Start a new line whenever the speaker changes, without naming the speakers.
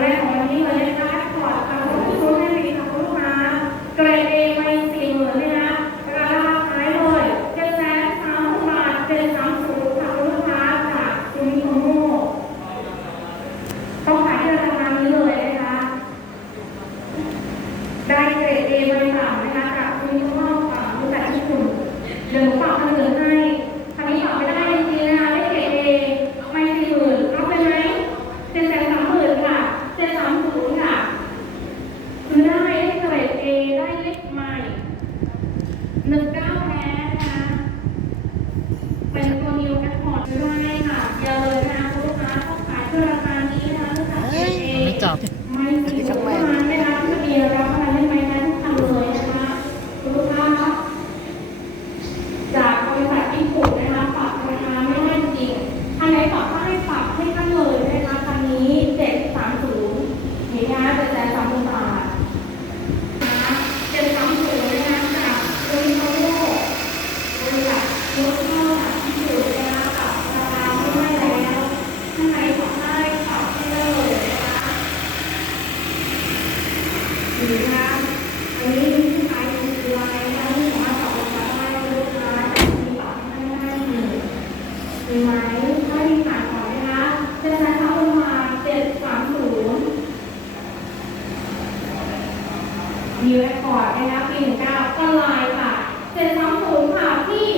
แรกของวันนี้เลยนะคะขอดค่ะคุณผู้ชมให้ดีค่ะคุณลูกค้าเกรดเอไม่สี่หมื่นเลยนะราคาขายเลยเจ็ดแสนสามพับาทเจ็ดสามศูนย์ค่ะคุณลูกค้าจากซูมิโมโม่ต้องขายที่ราคานี้เลยนะคะ ได้เกรดเอบริษัทนะคะจากซูมิโมโม่ค่ะบริษัทญี่ปุ่นเดี๋ยวหนูฝากคำเหลือให้คันนี้ฝากไม่ได้จริงๆนะคะได้เกรดเอไม่สี่หมื่นรับไปไหมเจ็ดแสนสามหมื่นค่ะเจ็ดสามศูนย์ค่ะ คือได้ได้เกรดเอ ได้เล็กใหม่หนึ่งเก้าแท้นะคะเป็นตัวนิวแอปพอร์ตด้วยค่ะอย่าเลยนะคะคุณลูกค้าต้องขายเพื่อราคานี้นะคะลูกค้าเกรดเอ
ไม่จบ
ไม่ติดประมาณไม่รับทะเบียนรับอะไรได้ไหมนะทุกคันเลยนะคะคุณลูกค้าจากบริษัทญี่ปุ่นนะคะปรับราคาไม่ได้จริงอันไหนปรับก็ให้ปรับให้ท่านเลยนะคะคันนี้เจ็ดสามศูนย์นี่นะคะเจ็ดแสนสามหมื่นบาท เจ็ดสามศูนย์นะคะจากโดยโตโม่บริษัทรถเข้าจากที่อยู่นะคะปรับราคาไม่ได้แล้วข้างในของได้ปรับให้เลยนะคะหรือนะอันนี้มีผู้ชายมีตัวอะไรนะคะที่สามารถปรับราคาได้ลูกค้าแต่มีปรับให้ได้หนึ่งมีไหมถ้ามีขายก่อนนะคะจะใช้ค่าประมาณเจ็ดสามศูนย์ มีเรคคอร์ดนะคะปีหนึ่งเก้าออนไลน์ค่ะเจ็ดสองศูนย์ค่ะที่